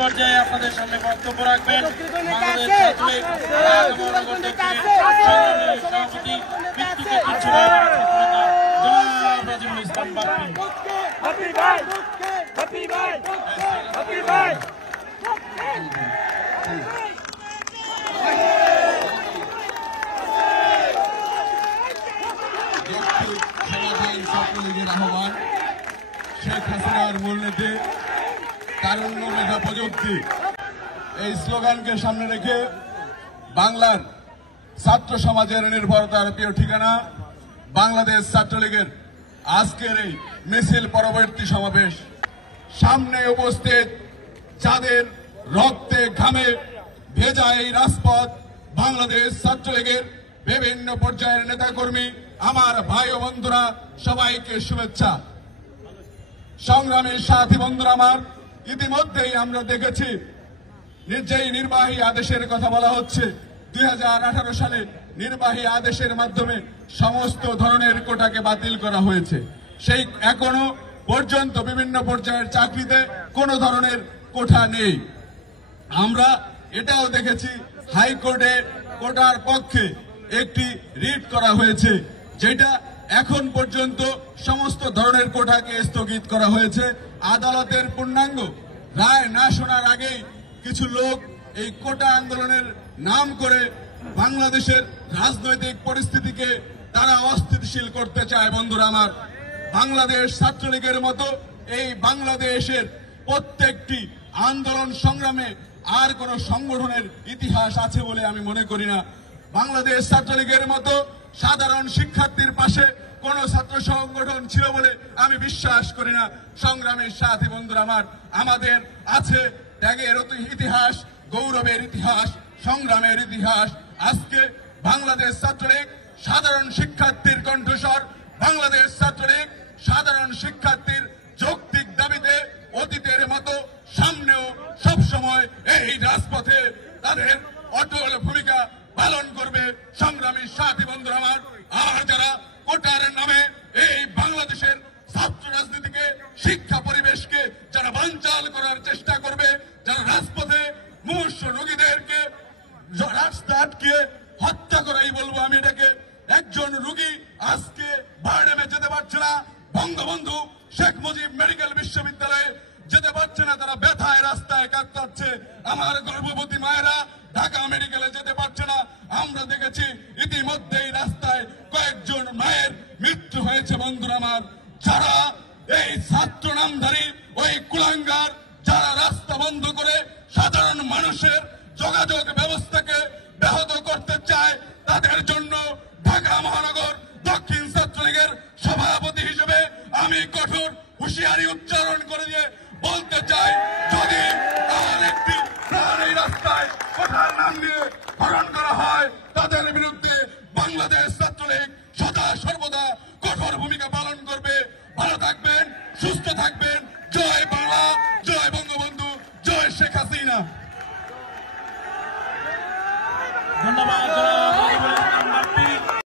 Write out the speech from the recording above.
পর্যায়ে আপনাদের সামনে বক্তব্য রাখবেন বাংলাদেশ ছাত্রলীগ মহানগর দক্ষিণ সংগ্রামী সভাপতি বিদ্যুতের কিছু জনাব রাজিবুল ইসলাম বাপ্পি। ছাত্রলীগের আহ্বান শেখ হাসিনার মূলনীতি তারুণ্য মেধা প্রযুক্তি এই স্লোগানকে সামনে রেখে বাংলার ছাত্র সমাজের নির্ভরতার প্রিয় ঠিকানা বাংলাদেশ ছাত্রলীগের আজকের এই মিছিল পরবর্তী সমাবেশ সামনে উপস্থিত যাদের রক্তে ঘামে ভেজা এই রাজপথ বাংলাদেশ ছাত্রলীগের বিভিন্ন পর্যায়ের নেতাকর্মী আমার ভাই ও বন্ধুরা সবাইকে শুভেচ্ছা। সংগ্রামী সাথী বন্ধুরা আমার, ইতিমধ্যেই আমরা দেখেছি যেই নির্বাহী আদেশের কথা বলা হচ্ছে 2018 সালে নির্বাহী আদেশের মাধ্যমে সমস্ত ধরনের কোটাকে বাতিল করা হয়েছে। সেই এখনো পর্যন্ত বিভিন্ন পর্যায়ের চাকরিতে কোনো ধরনের কোটা নেই। আমরা এটাও দেখেছি হাইকোর্টে কোটার পক্ষে একটি রিট করা হয়েছে, যেটা এখন পর্যন্ত সমস্ত ধরনের কোটাকে স্থগিত করা হয়েছে। আদালতের পূর্ণাঙ্গ রায় না শোনার আগেই কিছু লোক এই কোটা আন্দোলনের নাম করে বাংলাদেশের রাজনৈতিক পরিস্থিতিকে তারা অস্থিতিশীল করতে চায়। বন্ধুরা আমার, বাংলাদেশ ছাত্রলীগের মতো এই বাংলাদেশের প্রত্যেকটি আন্দোলন সংগ্রামে আর কোন সংগঠনের ইতিহাস আছে বলে আমি মনে করি না। বাংলাদেশ ছাত্রলীগের মতো সাধারণ শিক্ষার্থীর পাশে কোন ছাত্র সংগঠন ছিল বলে আমি বিশ্বাস করি না। সংগ্রামের সাথী বন্ধুরা আমার, আমাদের আছে ত্যাগের ইতিহাস, গৌরবের ইতিহাস, সংগ্রামের ইতিহাস। আজকে বাংলাদেশ ছাত্রলীগ সাধারণ শিক্ষার্থীর কণ্ঠস্বর। বাংলাদেশ ছাত্রলীগ সাধারণ শিক্ষার্থীর যৌক্তিক দাবিতে অতীতের মতো সামনেও সবসময় এই রাজপথে তাদের অটল ভূমিকা পালন করবে। সংগ্রামী সাথী বন্ধুরা আমার, আর যারা কোটার নামে এই বাংলাদেশের ছাত্র রাজনীতিকে, শিক্ষা পরিবেশকে যারা বানচাল করার চেষ্টা করবে, যারা রাজপথে মুমূর্ষু রোগীদেরকে রাস্তা আটকে হত্যা করাই বলবো আমি এটাকে। একজন রোগী আজকে বারডেমে যেতে পারছে না, বঙ্গবন্ধু শেখ মুজিব মেডিকেল বিশ্ববিদ্যালয়ে যেতে পারছে না, তারা ব্যথায় রাস্তায় কাতরাচ্ছে। আমার গর্ভবতী মায়েরা ঢাকা মেডিকেলে যেতে পারছে না। আমরা দেখেছি ইতিমধ্যেই রাস্তায় কয়েকজন মায়ের মৃত্যু হয়েছে। বন্ধুরা আমার, যারা এই ছাত্র নামধারী ওই কুলাঙ্গার যারা রাস্তা বন্ধ করে সাধারণ মানুষের যোগাযোগ ব্যবস্থাকে ব্যাহত করতে চায়, তাদের জন্য ঢাকা মহানগর দক্ষিণ ছাত্রলীগের সভাপতি হিসেবে আমি কঠোর হুঁশিয়ারি উচ্চারণ করে দিয়ে বলতে চাই, যদি আর একটি প্রাণ এই রাস্তায় কোটার নাম দিয়ে হরণ করা হয়, তাদের বিরুদ্ধে বাংলাদেশ ছাত্রলীগ সদা সর্বদা কঠোর ভূমিকা পালন করবে। ভালো থাকবেন, সুস্থ থাকবেন। জয় বাংলা, জয় বঙ্গবন্ধু, জয় শেখ হাসিনা। ধন্যবাদ।